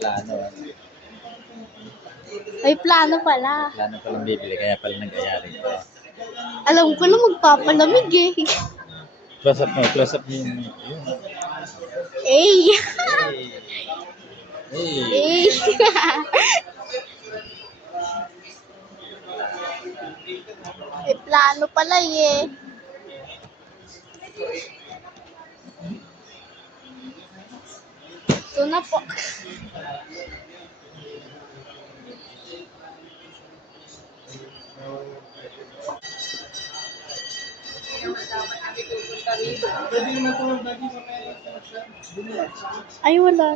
plano. May plano pala. Plano palang bibili, kaya pala nag-ayari ito. Alam ko na magpapalamig eh. Close up mo yung... Eh. Hey! Eh. May plano pala eh. Ito na po. Ay, wala.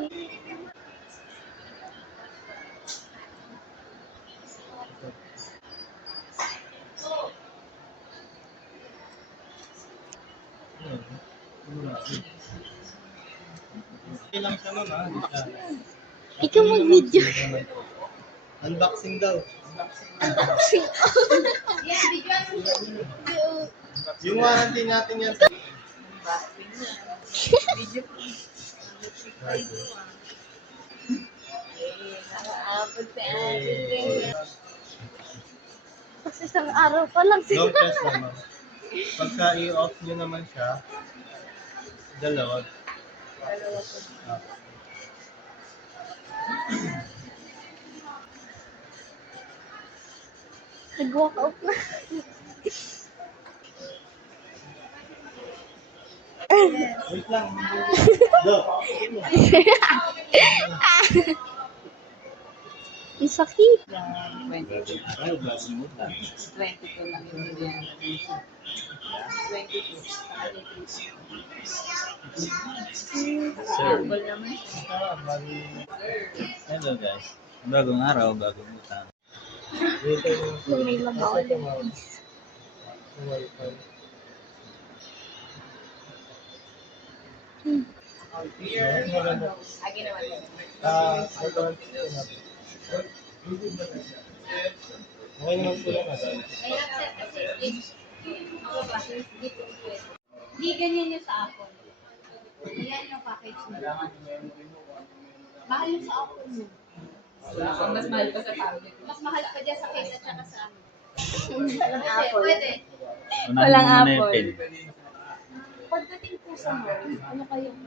Lang siya ma'am ha. Ikaw mag-video. Unboxing daw. Yung warranty natin yan. Kasi isang araw pa lang Long siguro. press lang ma'am. Pagka i-off nyo naman siya, dalawa. Nag-walk out na. Wait lang. Go. Ang sakit. 22. Ay, bago mo lang. 22 lang yung million. 22. Sir. Apple naman. Hello guys. Bagong araw, bagong utang. Kung may labaw. Agi naman yun. Okay naman po yan. Hindi ganyan yung sa Apple. Yan yung package mo. Mahal yung sa Apple mo. Mas mahal pa sa tablet. Mas mahal pa dyan sa case at saka sa amin. Pwede. Walang apple. Pagdating po sa mall, ano kayong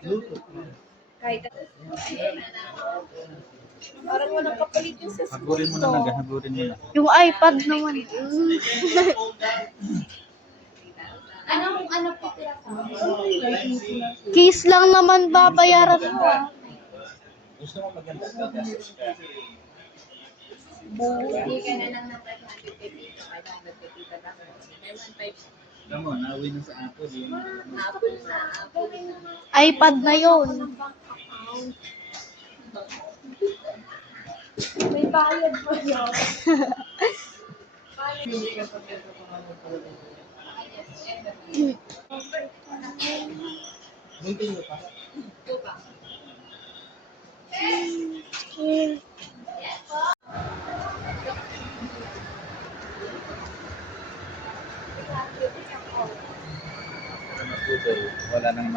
Bluetooth. kahit parang walang kapalit yung sa Hagurin mo na lang, hagurin mo na. Yung iPad naman. ano po? Case lang naman babayaran mo ah. Gusto mo maganda? Hindi ka na lang ng 550 dito, 550 ka lang. May 1.5 Alam mo, nauwi na sa Apple yung... Apple na, Apple na. iPad na yun. May bayad pa yun. Buntin nyo pa. Ito pa. Wala nang